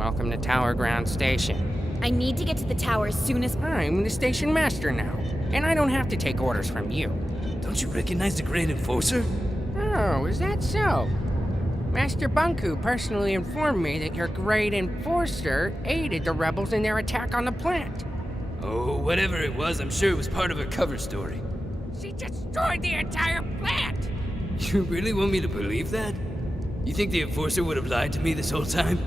Welcome to Tower Ground Station. I need to get to the tower as soon as... I'm the station master now, and I don't have to take orders from you. Don't you recognize the Great Enforcer? Oh, is that so? Master Bunku personally informed me that your Great Enforcer aided the rebels in their attack on the plant. Oh, whatever it was, I'm sure it was part of her cover story. She destroyed the entire plant! You really want me to believe that? You think the Enforcer would have lied to me this whole time?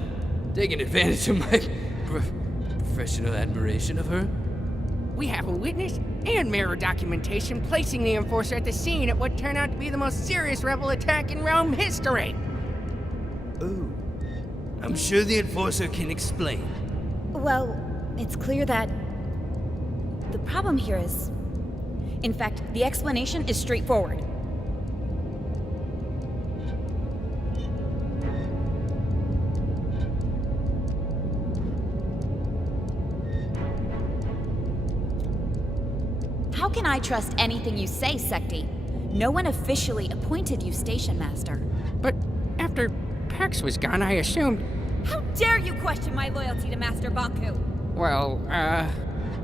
Taking advantage of my professional admiration of her? We have a witness and mirror documentation placing the Enforcer at the scene at what turned out to be the most serious rebel attack in realm history. Oh. I'm sure the Enforcer can explain. Well, it's clear that... the problem here is... In fact, the explanation is straightforward. How can I trust anything you say, Secti? No one officially appointed you Station Master. But after Pax was gone, I assumed... How dare you question my loyalty to Master Bunku? Well,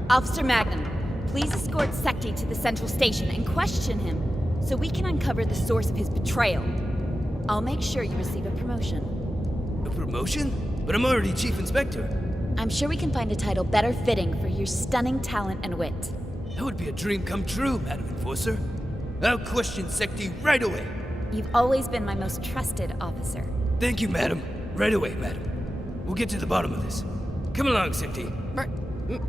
Officer Magnum, please escort Secti to the central station and question him, so we can uncover the source of his betrayal. I'll make sure you receive a promotion. A promotion? But I'm already Chief Inspector. I'm sure we can find a title better fitting for your stunning talent and wit. That would be a dream come true, Madam Enforcer. I'll question Secti right away. You've always been my most trusted officer. Thank you, Madam. Right away, Madam. We'll get to the bottom of this. Come along, Secti. but,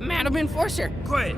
Madam Enforcer, Quiet.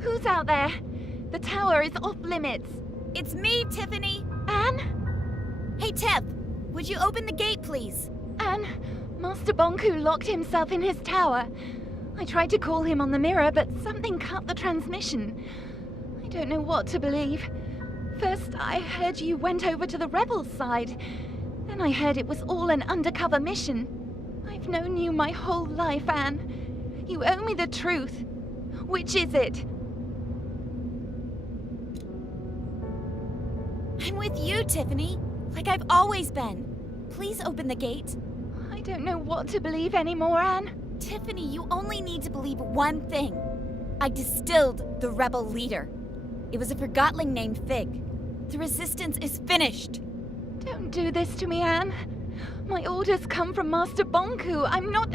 Who's out there? The tower is off limits. It's me, Tiffany. Anne? Hey, Tiff, would you open the gate, please? Anne, Master Bonku locked himself in his tower. I tried to call him on the mirror, but something cut the transmission. I don't know what to believe. First, I heard you went over to the rebels' side. Then I heard it was all an undercover mission. I've known you my whole life, Anne. You owe me the truth. Which is it? I'm with you, Tiffany. Like I've always been. Please open the gate. I don't know what to believe anymore, Anne. Tiffany, you only need to believe one thing. I distilled the rebel leader. It was a Forgotton named Fig. The resistance is finished. Don't do this to me, Anne. My orders come from Master Bonku. I'm not...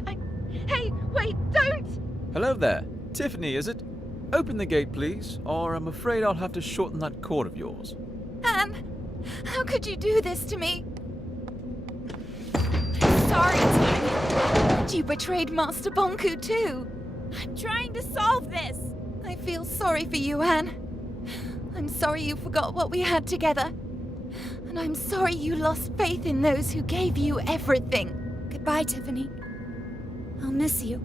Hey, wait, don't! Hello there. Tiffany, is it? Open the gate, please, or I'm afraid I'll have to shorten that cord of yours. Anne, how could you do this to me? I'm sorry, Tiffany. And you betrayed Master Bonku too. I'm trying to solve this. I feel sorry for you, Anne. I'm sorry you forgot what we had together. And I'm sorry you lost faith in those who gave you everything. Goodbye, Tiffany. I'll miss you.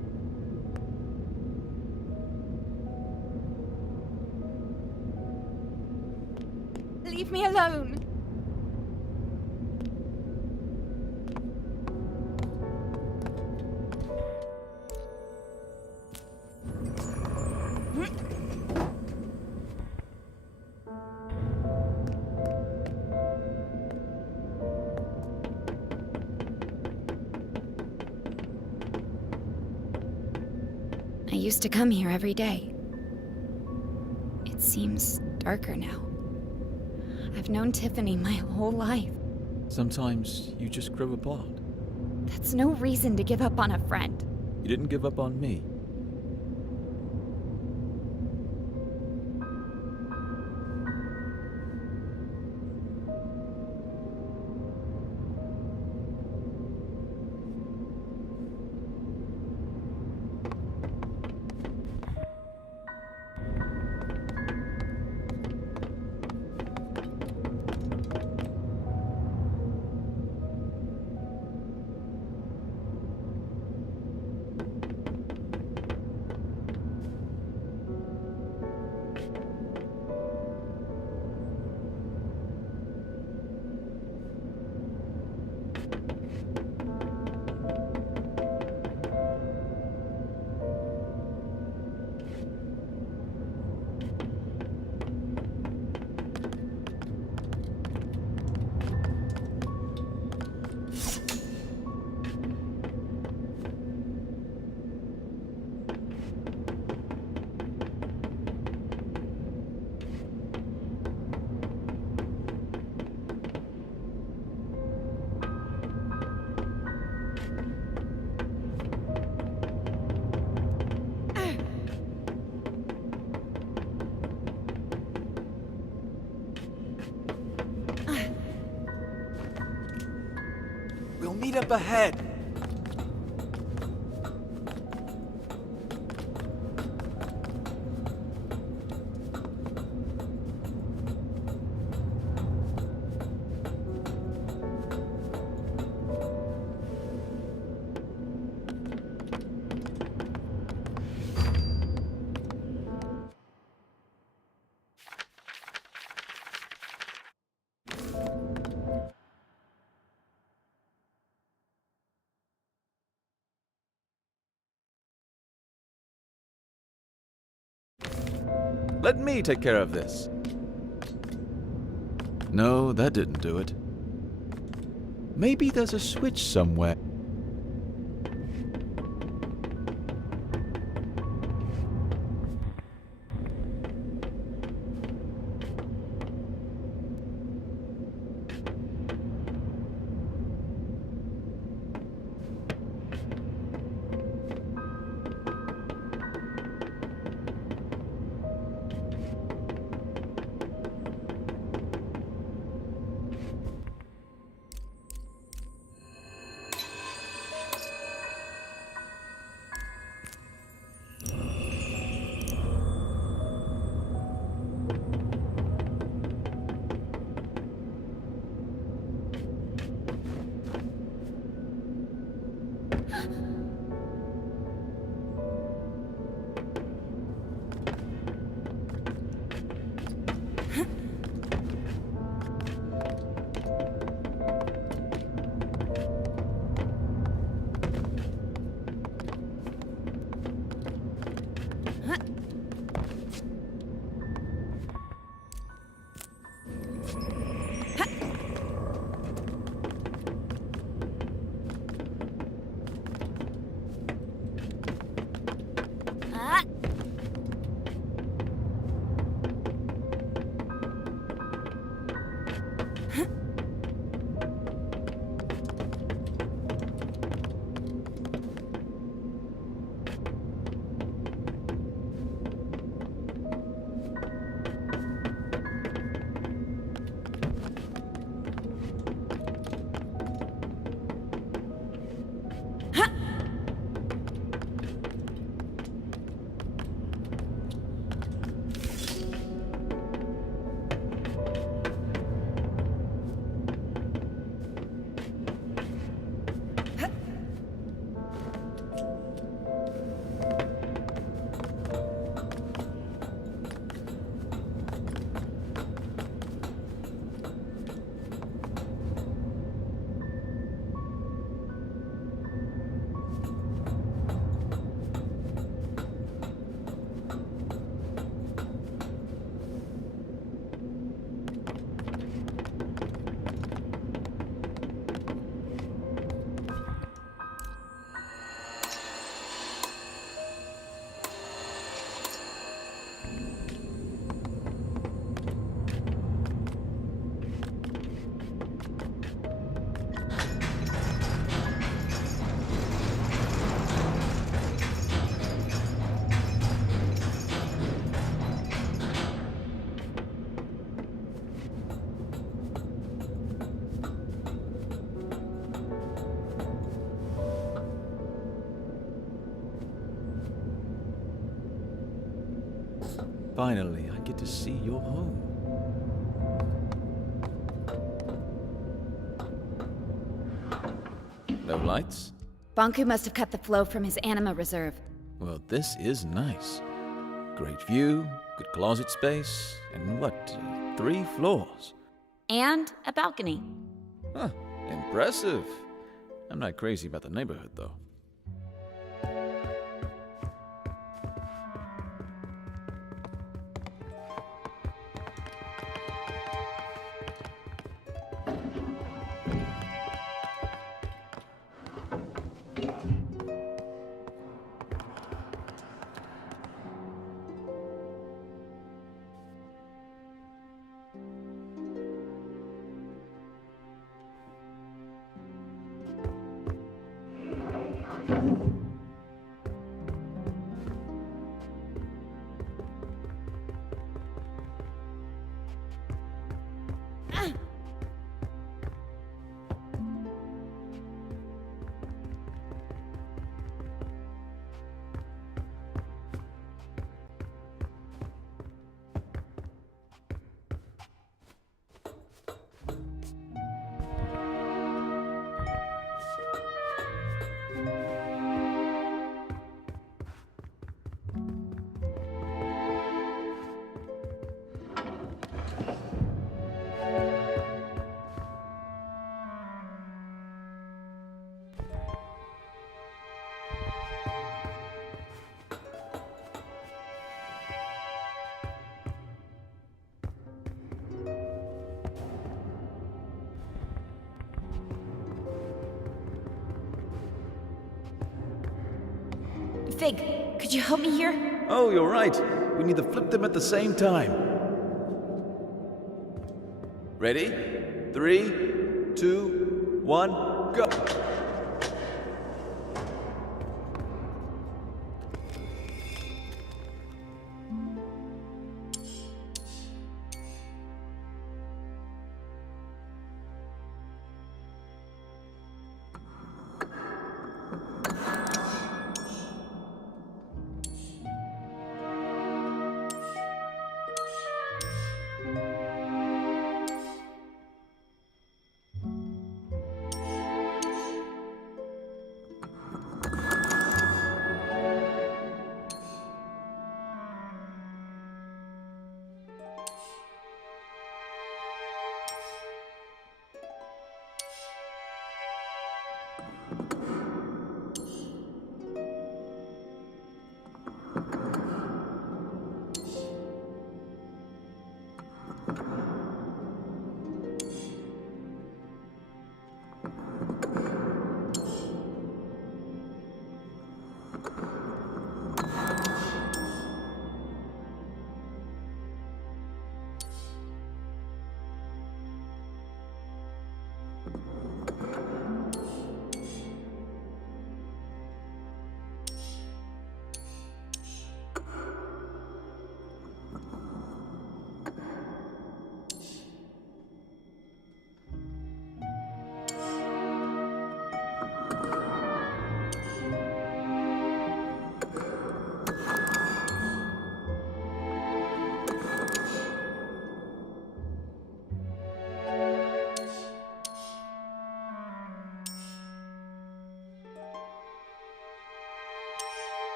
Leave me alone. I used to come here every day. It seems darker now. I've known Tiffany my whole life. Sometimes you just grow apart. That's no reason to give up on a friend. You didn't give up on me. We'll meet up ahead. Let me take care of this. No, that didn't do it. Maybe there's a switch somewhere. Finally, I get to see your home. No lights? Bonku must have cut the flow from his anima reserve. Well, this is nice. Great view, good closet space, and what, 3 floors? And a balcony. Huh, impressive. I'm not crazy about the neighborhood, though. Fig, could you help me here? Oh, you're right. We need to flip them at the same time. Ready? 3, 2, 1, go!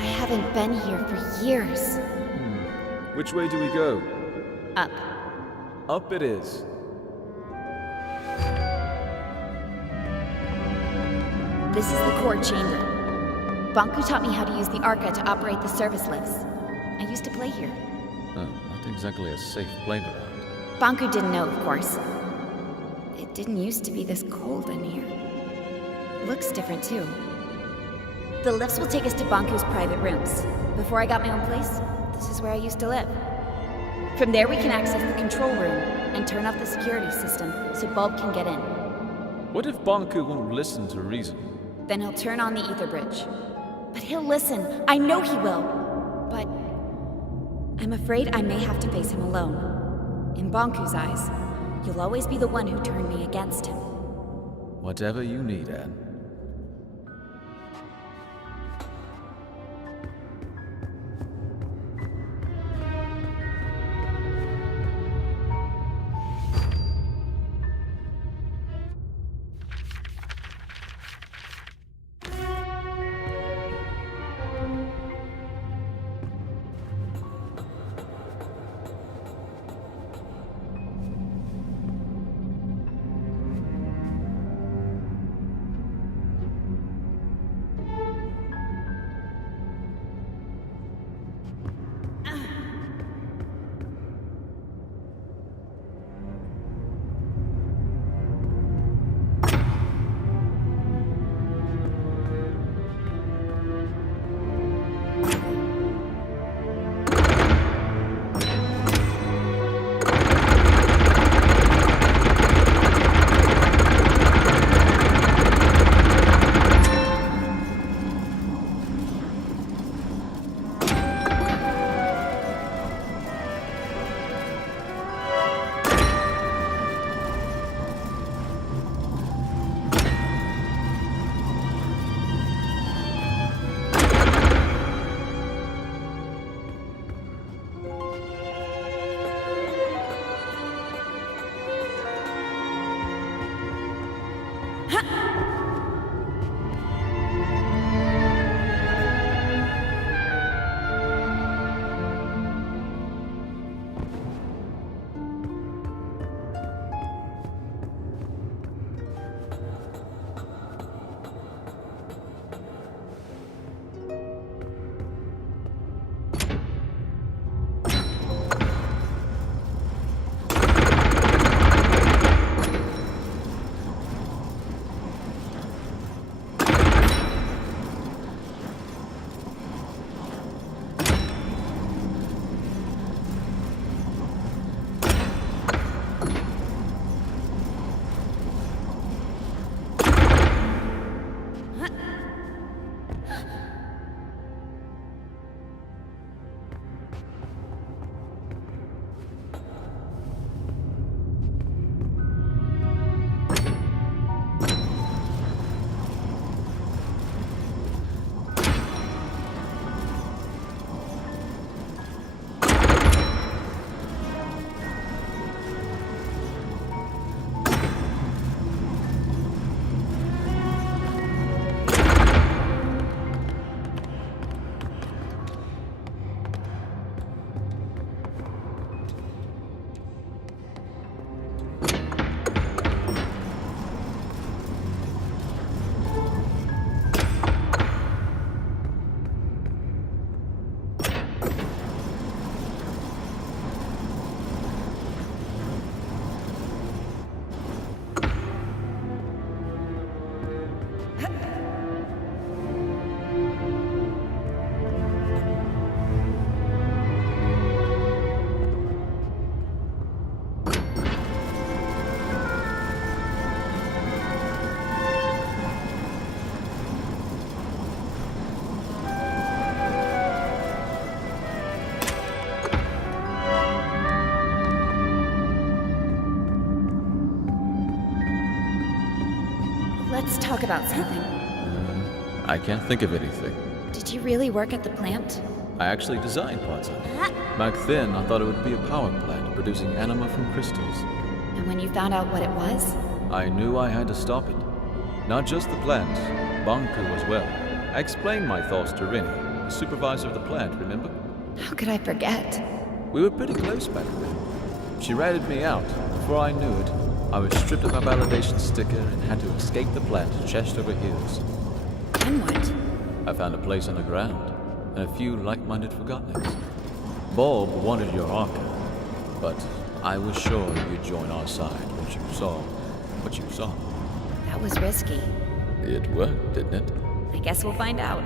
I haven't been here for years. Which way do we go? Up. Up it is. This is the core chamber. Banku taught me how to use the Arca to operate the service lifts. I used to play here. Not exactly a safe playground. Banku didn't know, of course. It didn't used to be this cold in here. Looks different, too. The lifts will take us to Banku's private rooms. Before I got my own place, this is where I used to live. From there we can access the control room and turn off the security system so Bulb can get in. What if Banku won't listen to reason? Then he'll turn on the ether bridge. But he'll listen. I know he will. But I'm afraid I may have to face him alone. In Banku's eyes, you'll always be the one who turned me against him. Whatever you need, Anne. Let's talk about something. I can't think of anything. Did you really work at the plant? I actually designed parts of it. Back then, I thought it would be a power plant producing anima from crystals. And when you found out what it was? I knew I had to stop it. Not just the plant, Banku as well. I explained my thoughts to Rini, the supervisor of the plant, remember? How could I forget? We were pretty close back then. She ratted me out. Before I knew it, I was stripped of my validation sticker and had to escape the plant chest over heels. Then what? I found a place underground, and a few like-minded Forgottonings. Bulb wanted your arca, but I was sure you'd join our side once you saw what you saw. That was risky. It worked, didn't it? I guess we'll find out.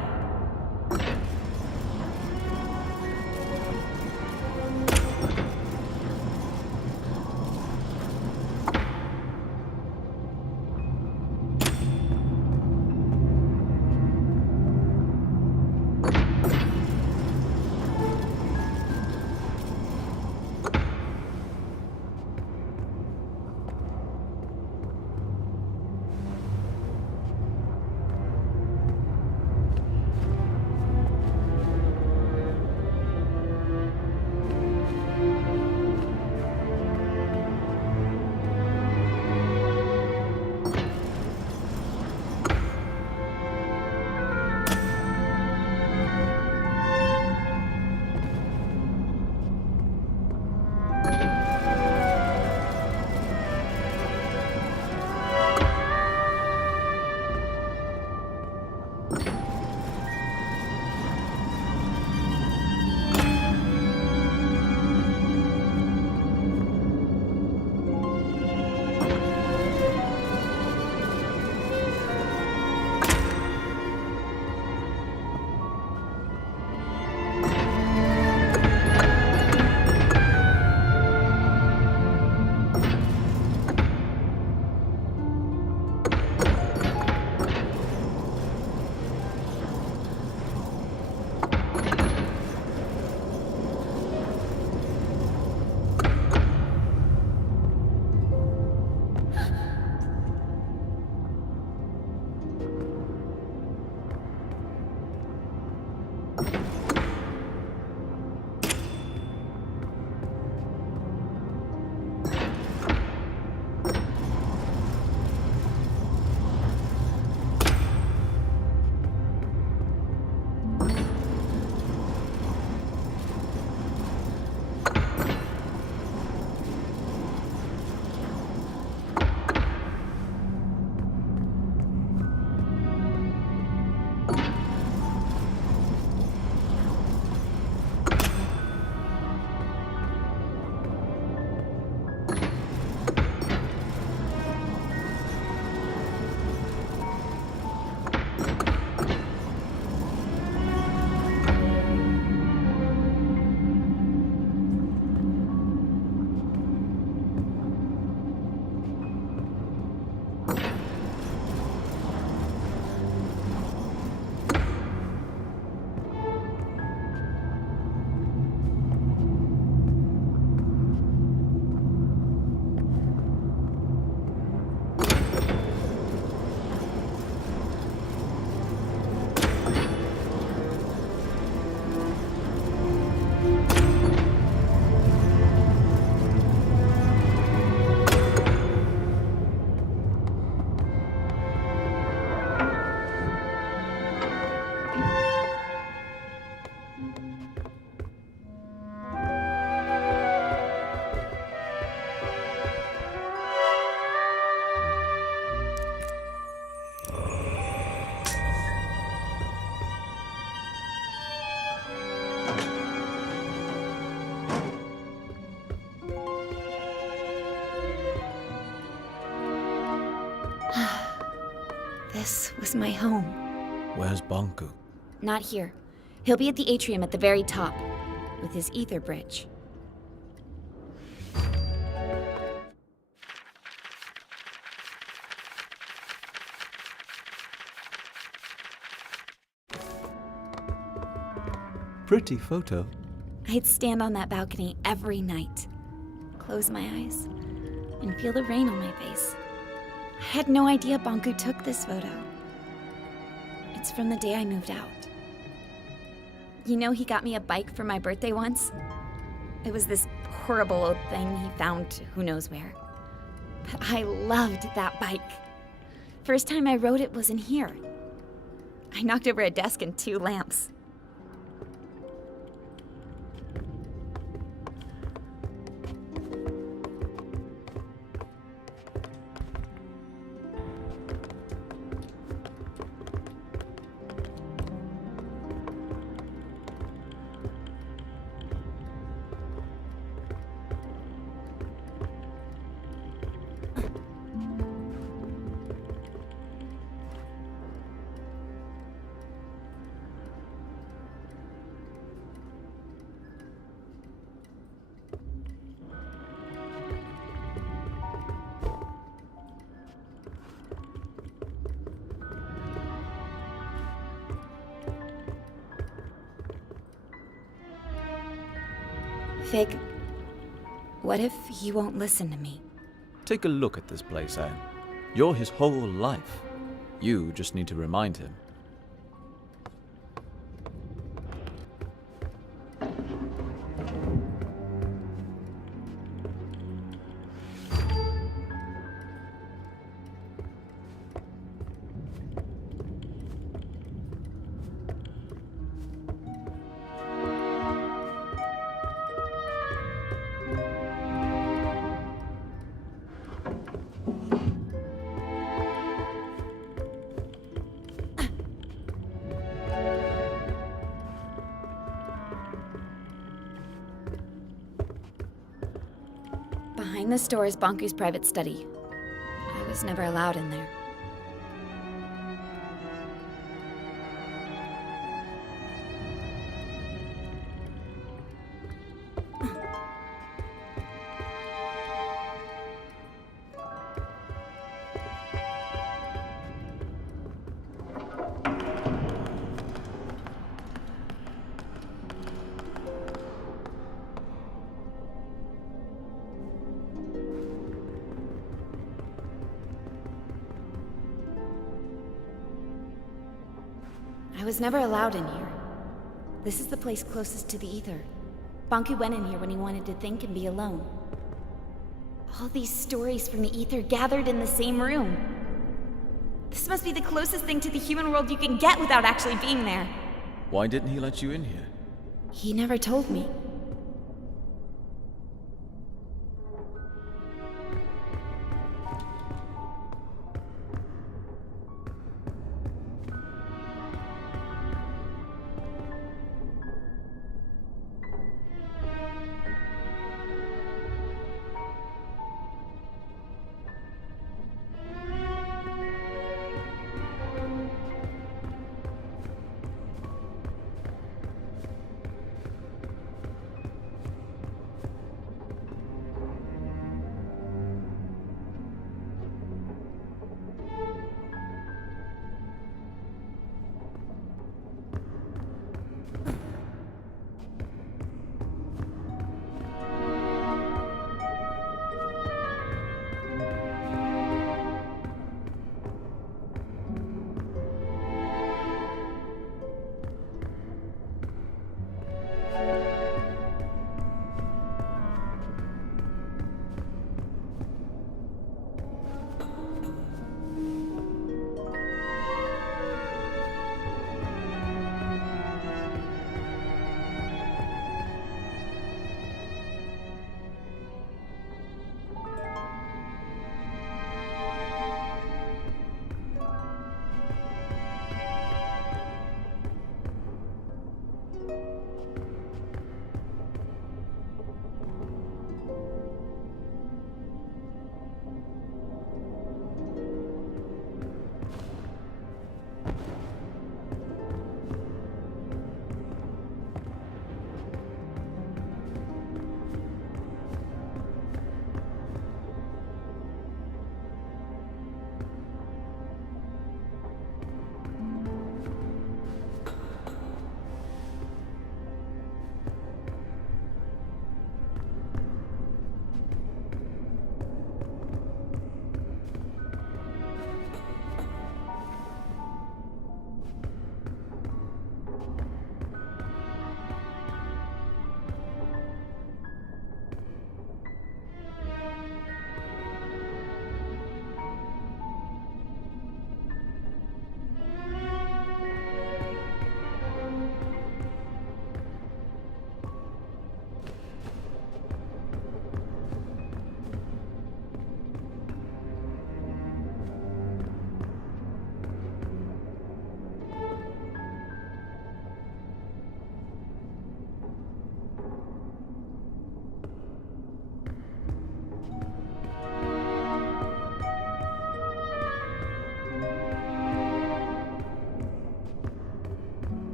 This was my home. Where's Banku? Not here. He'll be at the atrium at the very top, with his ether bridge. Pretty photo. I'd stand on that balcony every night, close my eyes, and feel the rain on my face. had no idea Bonku took this photo. It's from the day I moved out. You know, he got me a bike for my birthday once? It was this horrible old thing he found who knows where. But I loved that bike. First time I rode it was in here. I knocked over a desk and 2 lamps. Fig, what if he won't listen to me? Take a look at this place, Anne. You're his whole life. You just need to remind him. Behind this door is Bonku's private study. I was never allowed in there. I was never allowed in here. This is the place closest to the ether. Bonku went in here when he wanted to think and be alone. All these stories from the ether gathered in the same room. This must be the closest thing to the human world you can get without actually being there. Why didn't he let you in here? He never told me.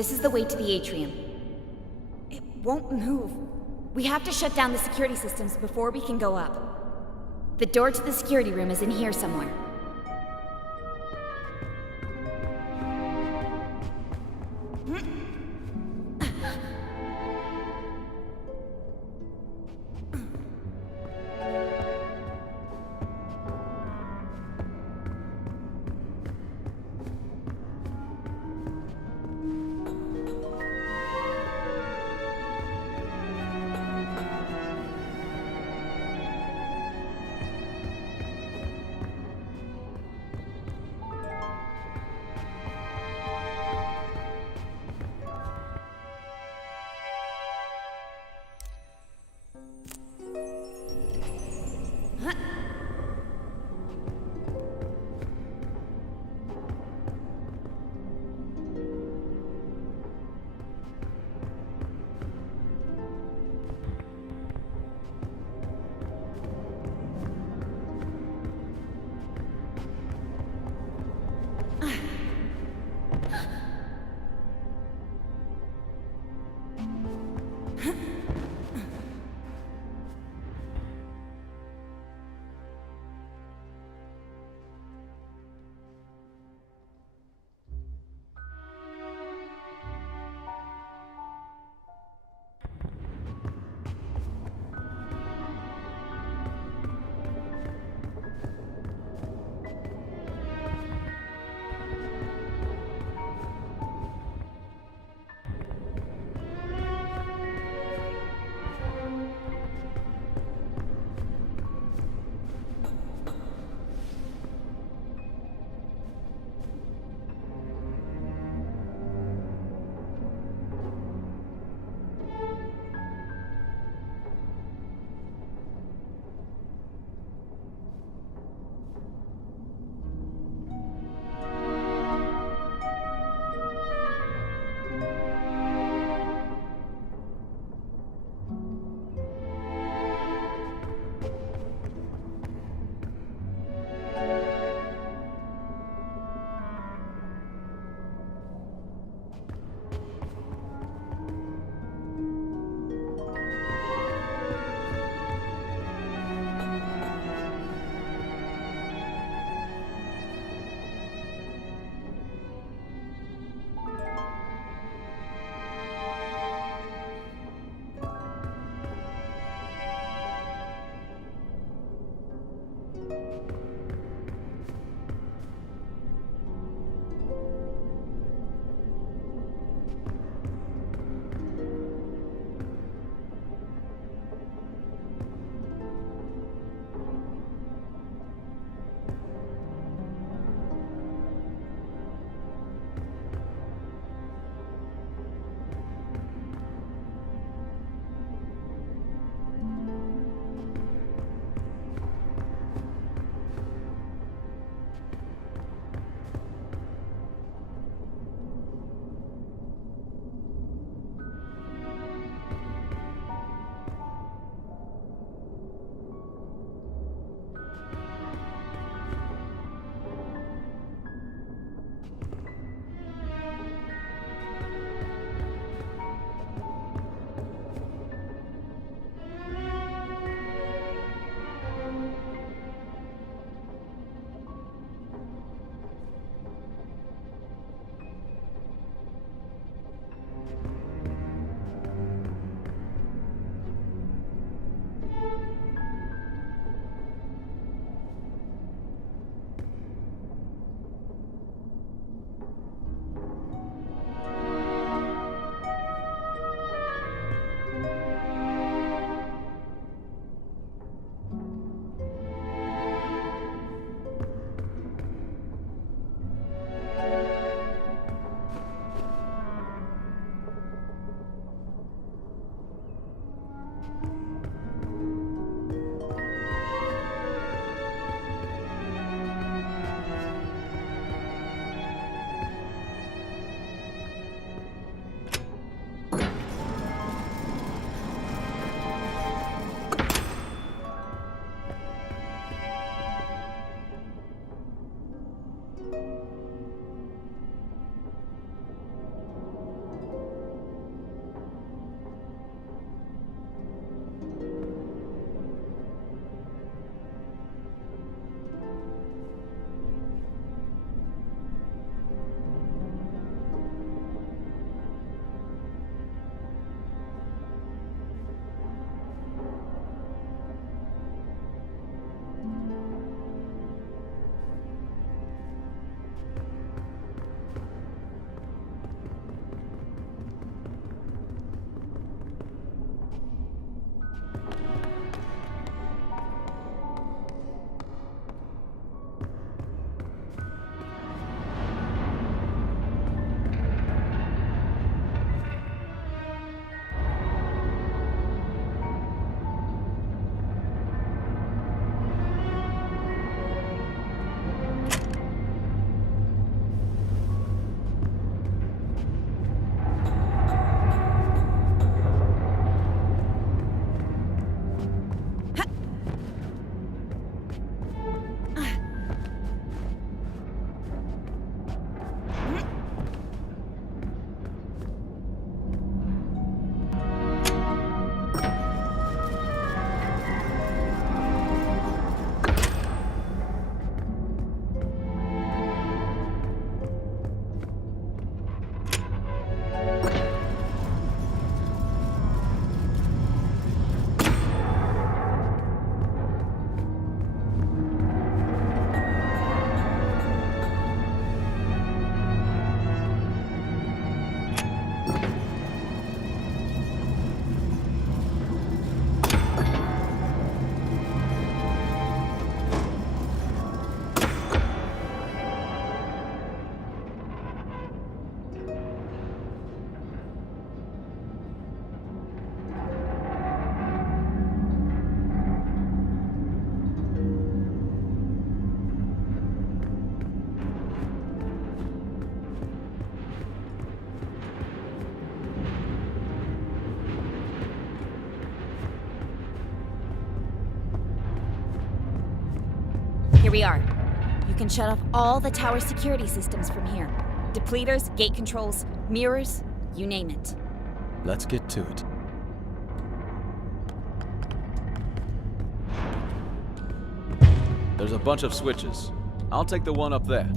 This is the way to the atrium. It won't move. We have to shut down the security systems before we can go up. The door to the security room is in here somewhere. Here we are. You can shut off all the tower security systems from here. Depleters, gate controls, mirrors, you name it. Let's get to it. There's a bunch of switches. I'll take the one up there.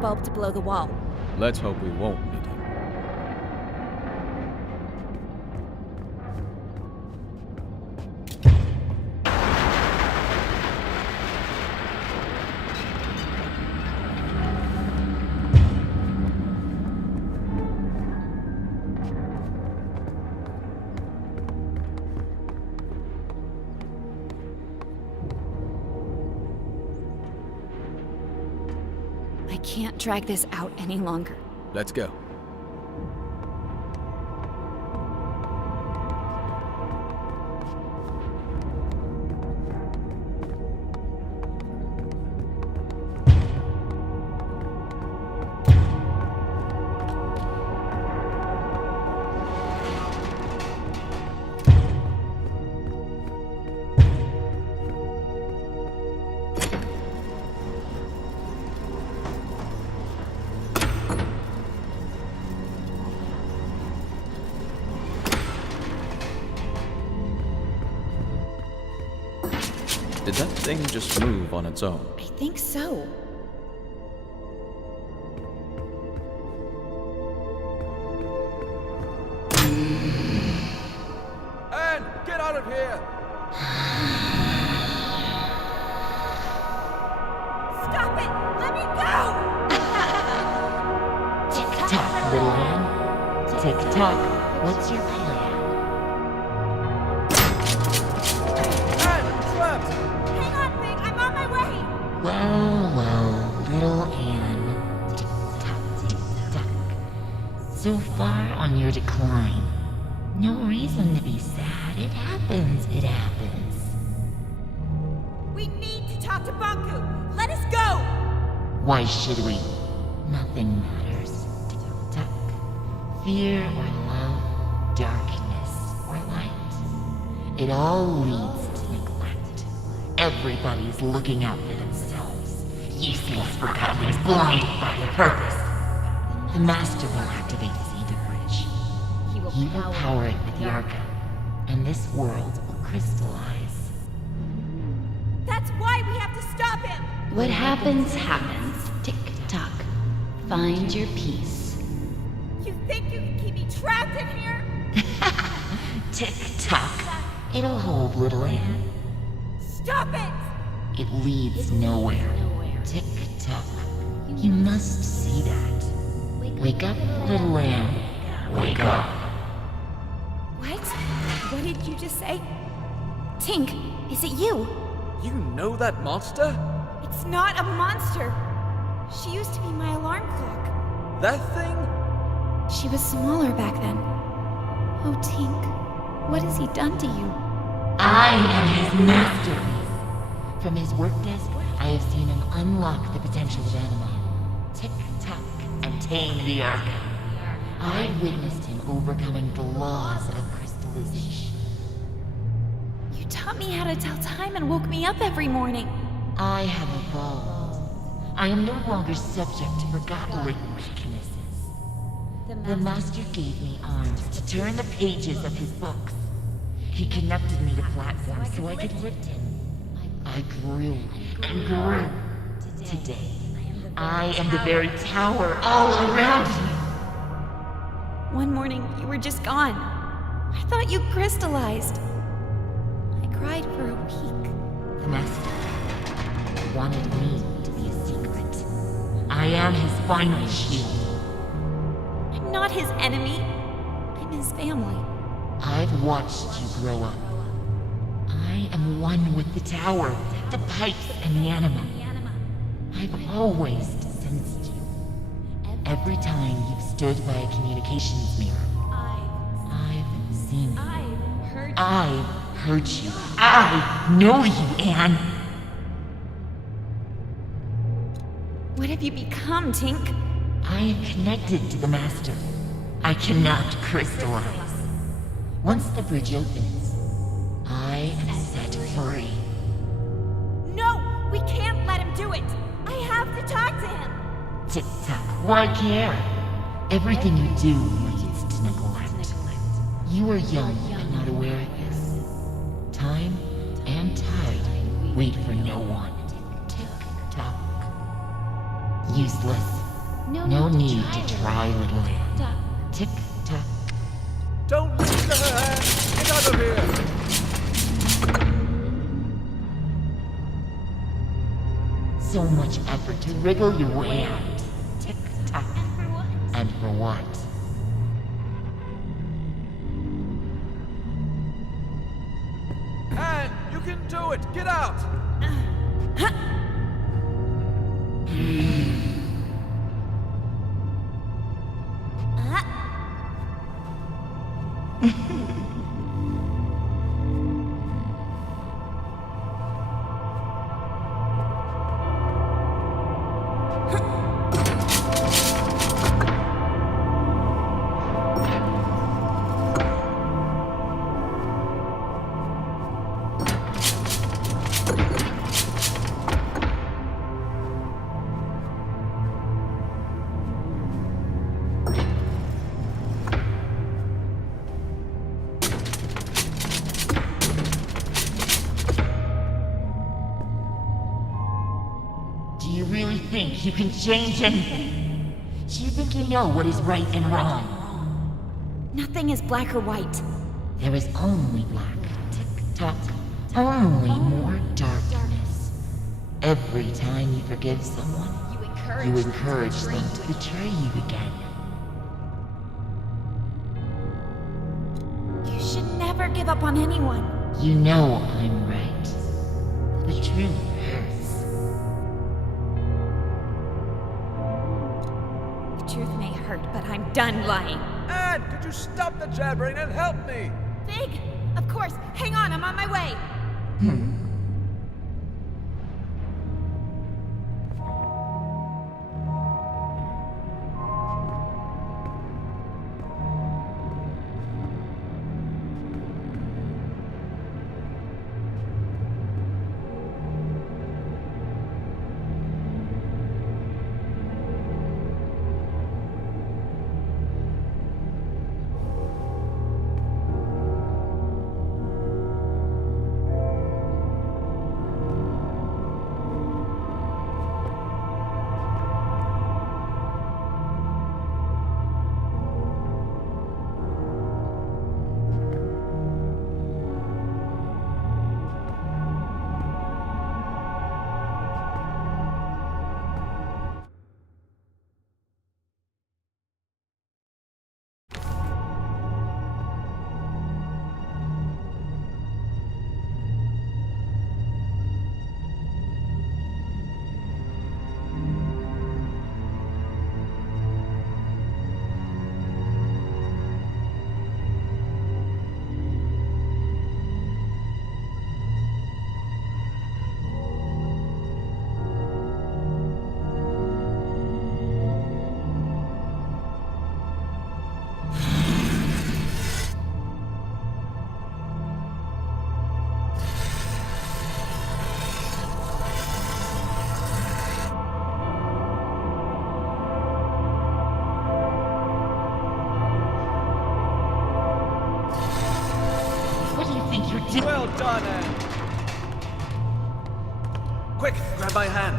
Bulb to blow the wall. Let's hope we won't need him. can't drag this out any longer. Let's go. Did that thing just move on its own? I think so. Anne, get out of here! Stop it! Let me go! Tick-tock, little Anne. Tick-tock, what's your plan? Anne, trapped! Hang on, Big. I'm on my way. Well, little Anne. Tick-tock, tick-tock. So far on your decline. No reason to be sad. It happens, it happens. We need to talk to Banku. Let us go. Why should we? Nothing matters. Tick-tock. Fear or love, darkness or light. It all leads to neglect. Everybody's looking out for themselves. Useless Forgotton's blinded by their purpose. The Master will activate the Ether Bridge. He will power it with the Arca, and this world will crystallize. That's why we have to stop him. What happens, happens. Tick-tock. Find your peace. You think you can keep me trapped in here? Tick-tock. It'll hold, little Anne. Stop it! It leads nowhere. Tick-tock. You must see that. Wake up, little Anne. Wake up. What? What did you just say? Tink, is it you? You know that monster? It's not a monster. She used to be my alarm clock. That thing? She was smaller back then. Oh, Tink, what has he done to you? I am his masterpiece. From his work desk, I have seen him unlock the potential of anima. Tick-tock and tame the Arca. I witnessed him overcoming the laws of crystallization. You taught me how to tell time and woke me up every morning. I have evolved. I am no longer subject to forgotten weaknesses. The Master gave me arms to turn the pages of his books. He connected me to platforms so I could lift him. I grew and grew. Today, I am the very tower all around you. One morning, you were just gone. I thought you crystallized. I cried for a week. The Master wanted me to be a secret. I am his final shield. I'm not his enemy. I'm his family. I've watched you grow up. I am one with the tower, the pipes, and the anima. I've always sensed you. Every time you've stood by a communications mirror, I've seen you. I've heard you. I know you, Anne. What have you become, Tink? I am connected to the Master. I cannot crystallize. Once the bridge opens, I am set free. No! We can't let him do it! I have to talk to him! Tick-tock, why care? Everything you do leads to neglect. You are young and not aware of this. Time and tide wait for no one. Tick-tock. Useless. No need to try, little Anne. Tick-tock. Don't listen to her, Anne! Get out of here! So much effort to wriggle your way out. Tick-tock. And for what? Anne, you can do it! Get out! Do you really think you can change anything? Do you think you know what is right and wrong? Nothing is black or white. There is only black. Tick-tock. Only more darkness. Every time you forgive someone, you encourage them to betray you again. You should never give up on anyone. You know I'm right. The truth hurts. The truth may hurt, but I'm done lying. Anne, could you stop the jabbering and help me? Big! Of course. Hang on, I'm on my way. Well done, Anne. Quick, grab my hand.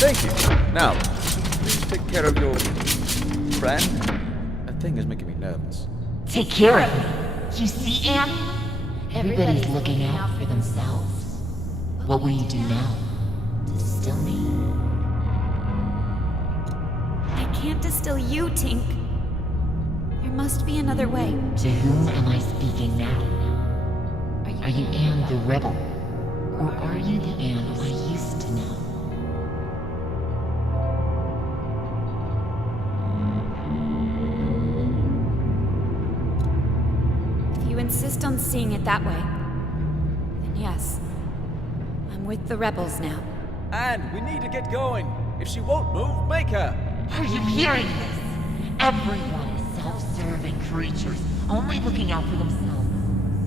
Thank you. Now, please take care of your friend. That thing is making me nervous. Take care of me. You see, Anne? Everybody's looking out for themselves. What will you do now? Distill me? I can't distill you, Tink. There must be another way. To whom am I speaking now? Are you Anne the rebel? Or are you the Anne I used to know? If you insist on seeing it that way, then yes. I'm with the rebels now. Anne, we need to get going. If she won't move, make her. Are you hearing this? Everyone is self-serving creatures, only looking out for themselves.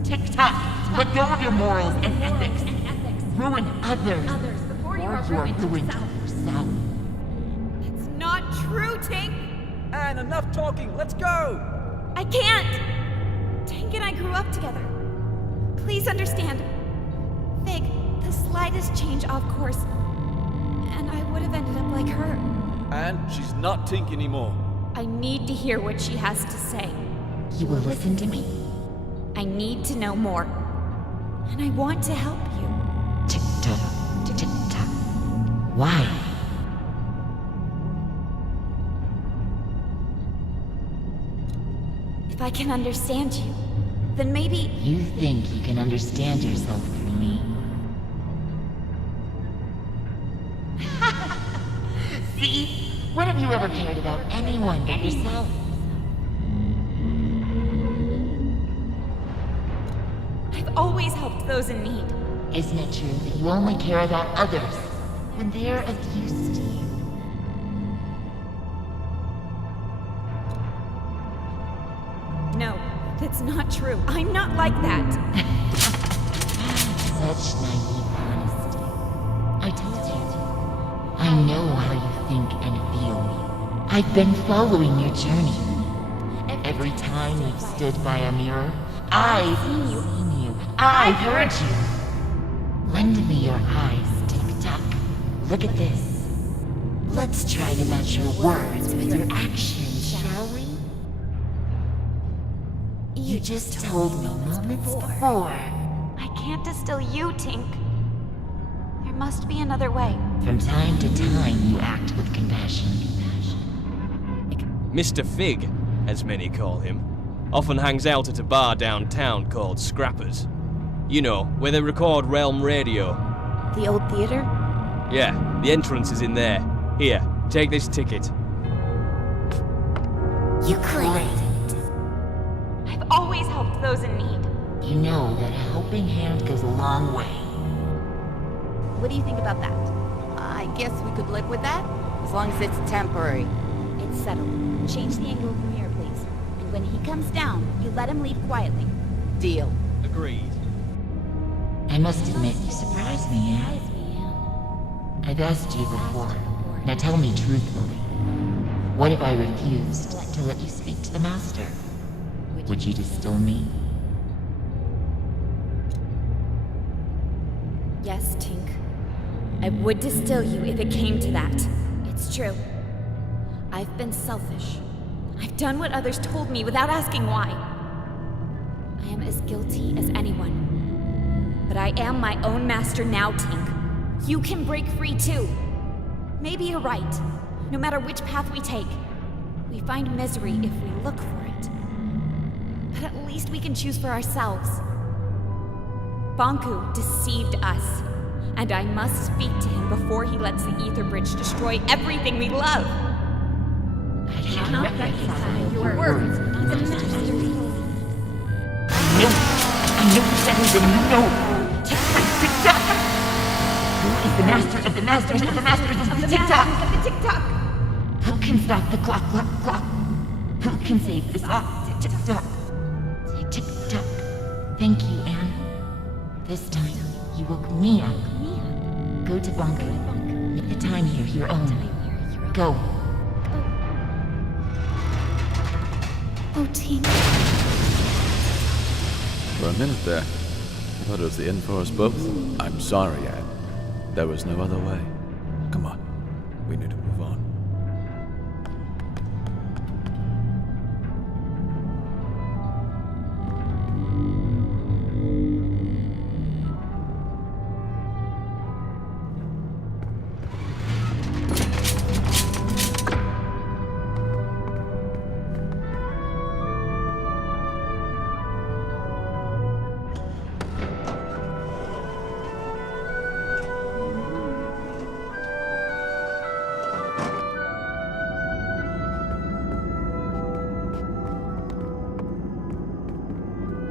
Tick-tock, let go of your morals and ethics. Ruin others, or you are ruined yourself. It's not true, Tink! Anne, enough talking. Let's go. I can't! Tink and I grew up together. Please understand. Fig, the slightest change off course, and I would have ended up like her. Anne, she's not Tink anymore. I need to hear what she has to say. You will listen to me. I need to know more. And I want to help you. Tick-tock, tick-tock. Why? If I can understand you, then maybe... You think you can understand yourself through me? See? When have you ever cared about anyone but yourself? I've always helped those in need. Isn't it true that you only care about others when they're of use to you? No, that's not true. I'm not like that. Such naive honesty. I told you. I know how you think and feel. I've been following your journey. Every time you've stood by a mirror, I've seen you. I've heard you. Lend me your eyes, Tick-Tock. Look at this. Let's try to match your words with your actions, shall we? You just told me moments before. I can't distill you, Tink. There must be another way. From time to time, you act with compassion. Mr. Fig, as many call him, often hangs out at a bar downtown called Scrappers. You know, where they record Realm Radio. The old theater? Yeah, the entrance is in there. Here, take this ticket. You claim it. I've always helped those in need. You know that a helping hand goes a long way. What do you think about that? I guess we could live with that, as long as it's temporary. It's settled. Change the angle of the mirror, please. And when he comes down, you let him leave quietly. Deal. Agreed. I must admit, you surprised me, Anne. I've asked you before. Now tell me truthfully. What if I refused to let you speak to the Master? Would you distill me? Yes, Tink. I would distill you if it came to that. It's true. I've been selfish. I've done what others told me without asking why. I am as guilty as anyone. But I am my own master now, Tink. You can break free too. Maybe you're right. No matter which path we take, we find misery if we look for it. But at least we can choose for ourselves. Banku deceived us, and I must speak to him before he lets the Ether Bridge destroy everything we love. I cannot reconcile your words. I know better than you know. Tick-Tock! Who is the master of the masters of the masters of the Tick-Tock? Tick-Tock! Who can stop the clock? Who can save this Tick-Tock? Tick-Tock. Thank you, Anne. This time, you woke me up. Go to Banku. Make the time here your own. Go. Oh, Tink. For a minute there, I thought it was the end for us both. I'm sorry, Anne. There was no other way. Come on. We need to move on.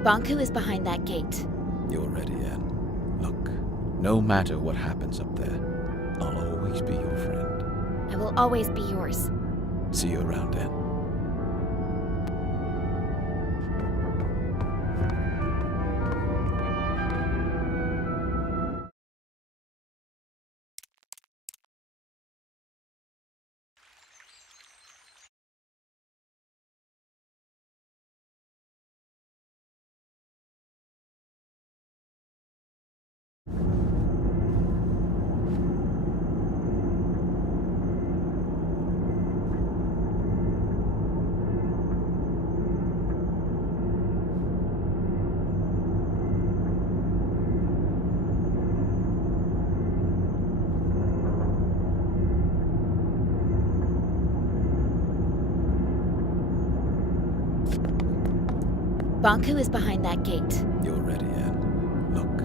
Banku is behind that gate. You're ready, Anne. Look, no matter what happens up there, I'll always be your friend. I will always be yours. See you around, Anne. Banku is behind that gate. You're ready, Anne. Look,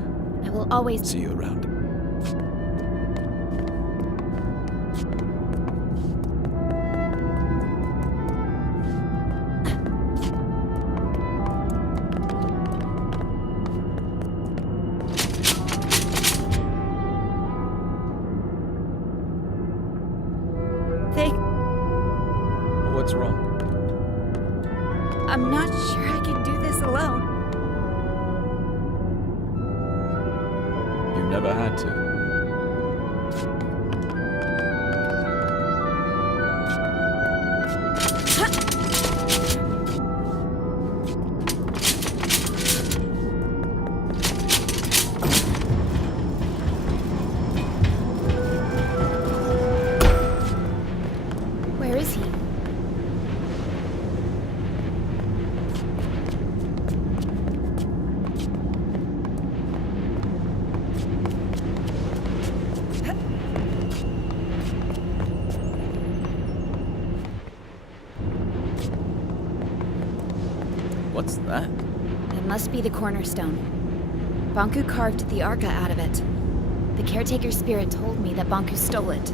I will always... see you around. What's wrong? I'm not sure I can do this alone. You never had to. Where is he? What's that? It must be the cornerstone. Banku carved the Arca out of it. The caretaker spirit told me that Banku stole it.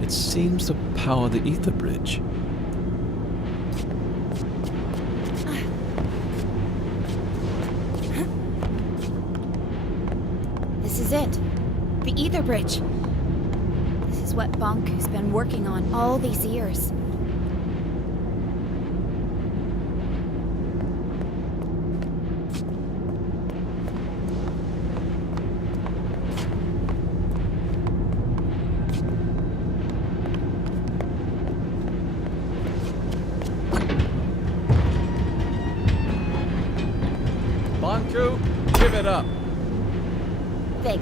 It seems to power the ether bridge. This is it. The ether bridge. This is what Banku's been working on all these years. Banku, give it up. Vig,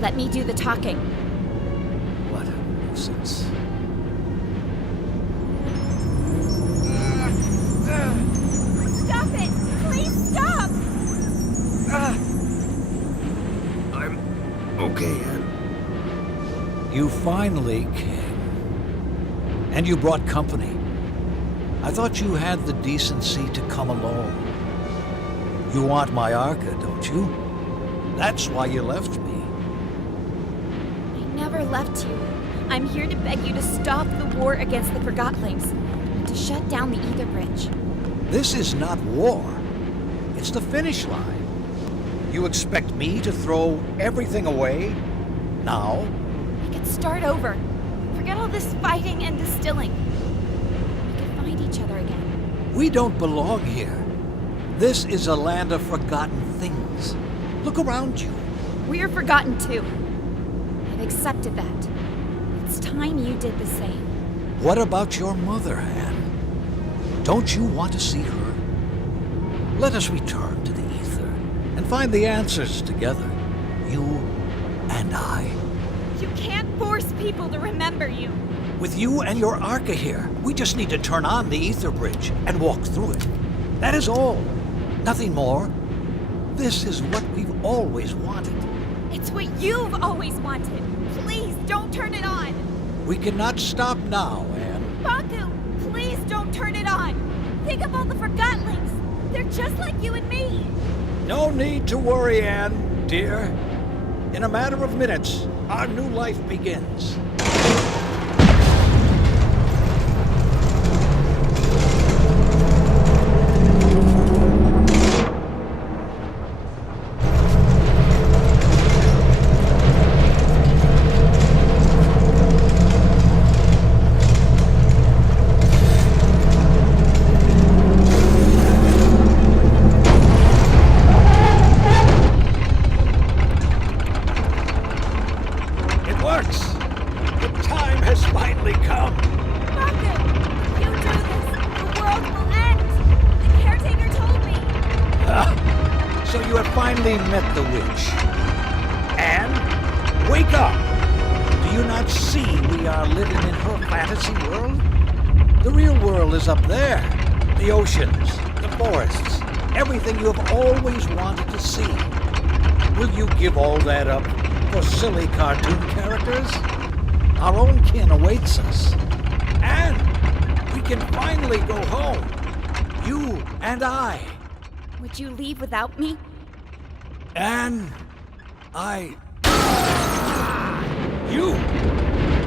let me do the talking. What a nuisance. Stop it! Please stop! I'm okay, Anne. You finally came. And you brought company. I thought you had the decency to come alone. You want my Arca, don't you? That's why you left me. I never left you. I'm here to beg you to stop the war against the Forgottlings and to shut down the ether bridge. This is not war. It's the finish line. You expect me to throw everything away? Now? We could start over. Forget all this fighting and distilling. We could find each other again. We don't belong here. This is a land of forgotten things. Look around you. We're forgotten too. I've accepted that. It's time you did the same. What about your mother, Anne? Don't you want to see her? Let us return to the ether and find the answers together. You and I. You can't force people to remember you. With you and your Arca here, we just need to turn on the ether bridge and walk through it. That is all. Nothing more. This is what we've always wanted. It's what you've always wanted. Please don't turn it on. We cannot stop now, Anne. Banku, please don't turn it on. Think of all the Forgottlings. They're just like you and me. No need to worry, Anne, dear. In a matter of minutes, our new life begins. Met the witch. Anne, wake up! Do you not see we are living in her fantasy world? The real world is up there. The oceans, the forests, everything you have always wanted to see. Will you give all that up for silly cartoon characters? Our own kin awaits us. And we can finally go home. You and I. Would you leave without me? Anne, You!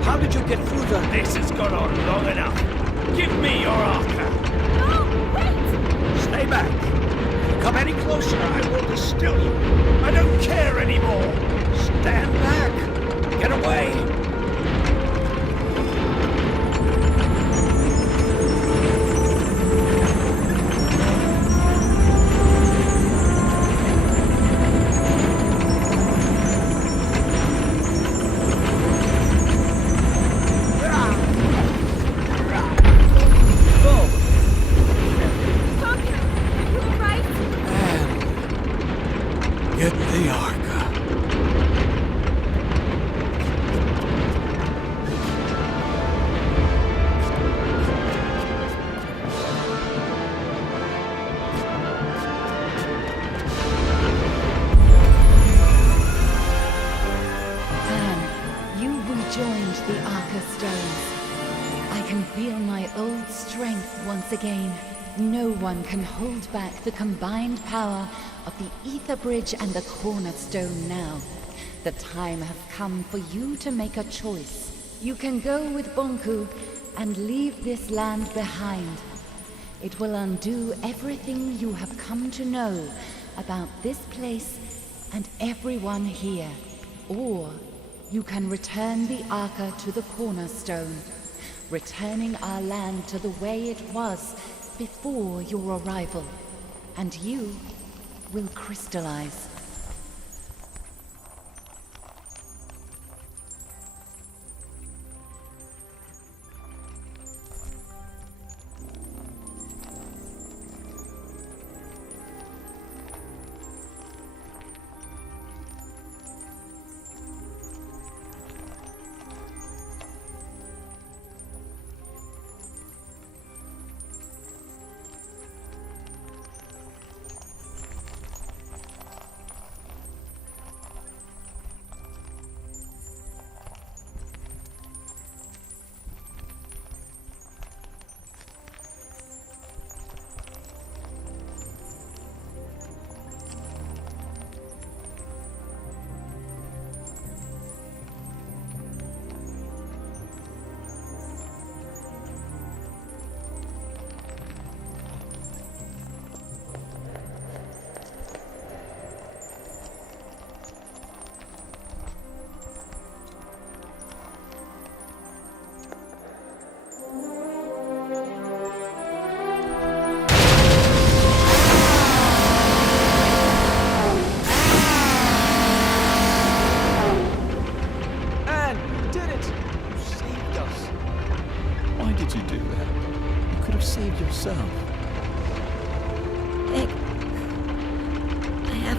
How did you get through the... This has gone on long enough. Give me your arca. No, wait! Stay back. If you come any closer, I will distill you. I don't care anymore. Stand back. Get away. Get the Arca. Anne, you rejoined the Arca Stones. I can feel my old strength once again. No one can hold back the combined power of the Ether Bridge and the Cornerstone now. The time has come for you to make a choice. You can go with Bonku and leave this land behind. It will undo everything you have come to know about this place and everyone here. Or you can return the Arca to the Cornerstone, returning our land to the way it was before your arrival. And you will crystallize.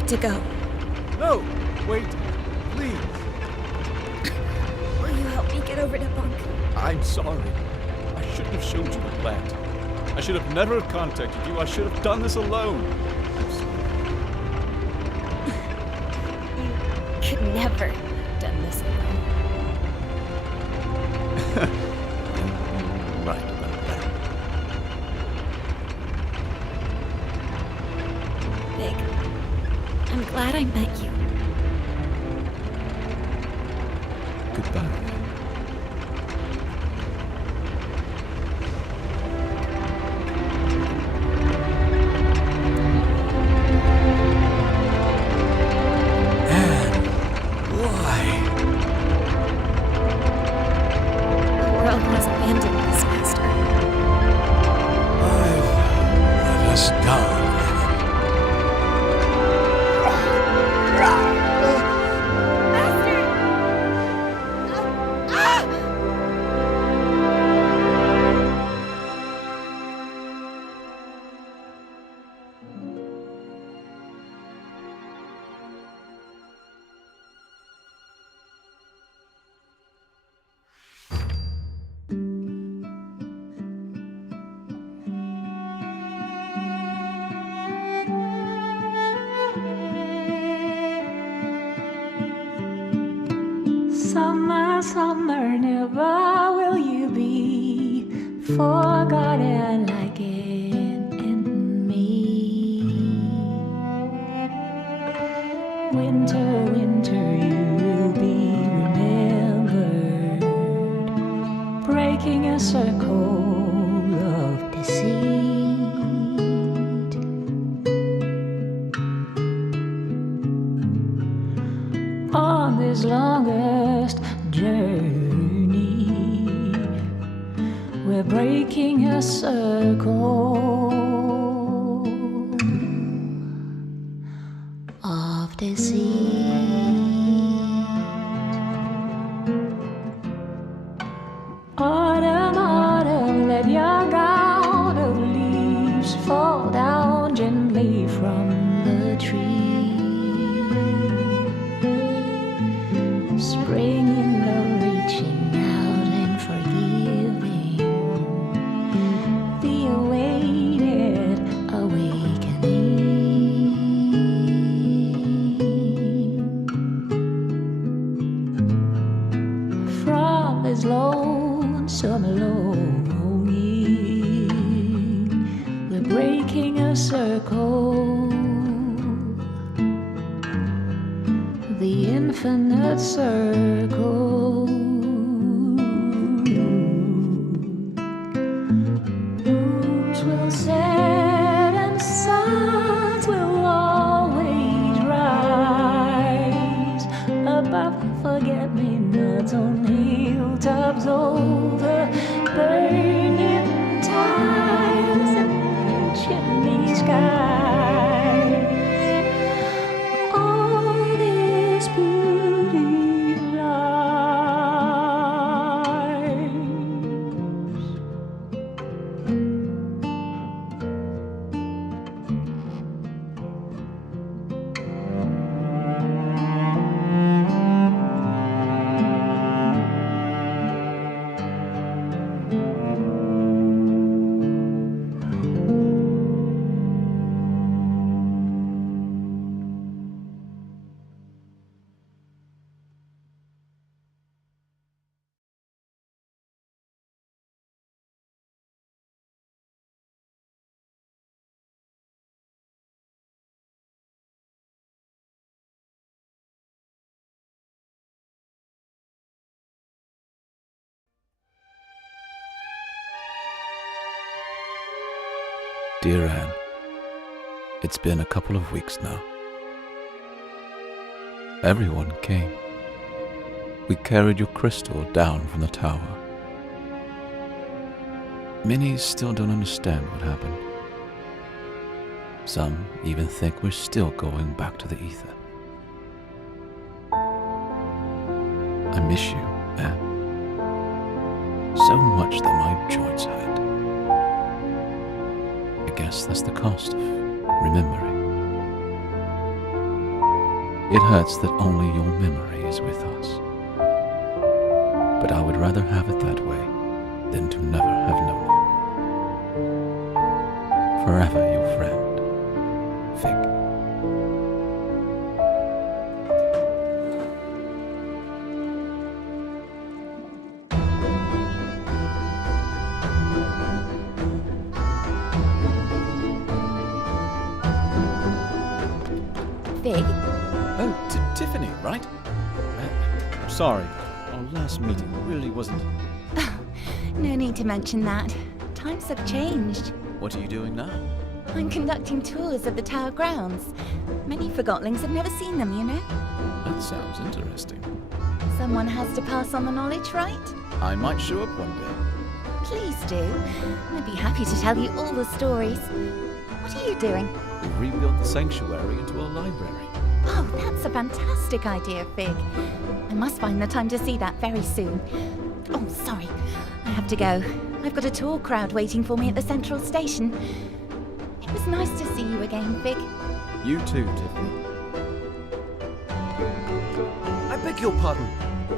To go. No! Wait, please. Will you help me get over to Bunk? I'm sorry. I shouldn't have showed you the plant. I should have never contacted you. I should have done this alone. I'm sorry. You could never have done this alone. You're right about that. Big. I'm glad I met you. Goodbye. Anne, why? The world has abandoned us, Master. I've let us down. Summer, summer, never will you be forgotten like in me. this longest journey. We're breaking a circle of deceit. Autumn, autumn, let your gown of leaves fall down gently from the tree. Spring in love, reaching out and forgiving the awaited awakening. From this lonesome longing, we're breaking a circle, the infinite circle. Moons will set and suns will always rise above forget-me-nots on hilltops over burning tiles and chimney skies. All this beauty lies. Dear Anne, it's been a couple of weeks now. Everyone came. We carried your crystal down from the tower. Many still don't understand what happened. Some even think we're still going back to the ether. I miss you, Anne. So much that my joints hurt. I guess that's the cost of remembering. It hurts that only your memory is with us. But I would rather have it that way than to never have known you. Forever your friend, Fig. Fig? Oh, Tiffany, right? Sorry, our last meeting really wasn't... No need to mention that. Times have changed. What are you doing now? I'm conducting tours of the tower grounds. Many Forgotlings have never seen them, you know? That sounds interesting. Someone has to pass on the knowledge, right? I might show up one day. Please do. I'd be happy to tell you all the stories. What are you doing? We've rebuilt the sanctuary into a library. Oh, that's a fantastic idea, Fig. I must find the time to see that very soon. Oh, sorry. I have to go. I've got a tour crowd waiting for me at the central station. It was nice to see you again, Fig. You too, Tiffany. I beg your pardon,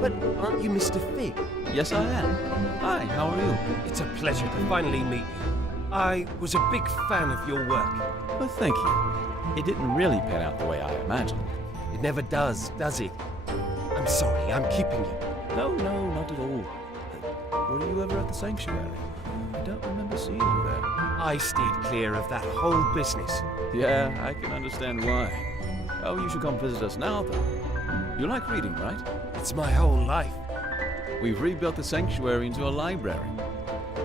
but aren't you Mr. Fig? Yes, I am. Hi, how are you? It's a pleasure to finally meet you. I was a big fan of your work. Well, thank you. It didn't really pan out the way I imagined. It never does it? I'm sorry, I'm keeping you. No, not at all. Were you ever at the sanctuary? I don't remember seeing you there. I stayed clear of that whole business. Yeah, I can understand why. Oh, you should come visit us now, though. You like reading, right? It's my whole life. We've rebuilt the sanctuary into a library.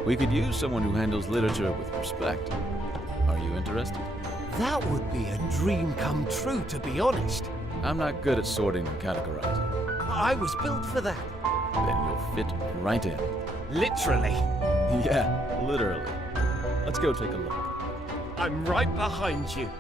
We could use someone who handles literature with respect. Are you interested? That would be a dream come true, to be honest. I'm not good at sorting and categorizing. I was built for that. Then you'll fit right in. Literally. Yeah, literally. Let's go take a look. I'm right behind you.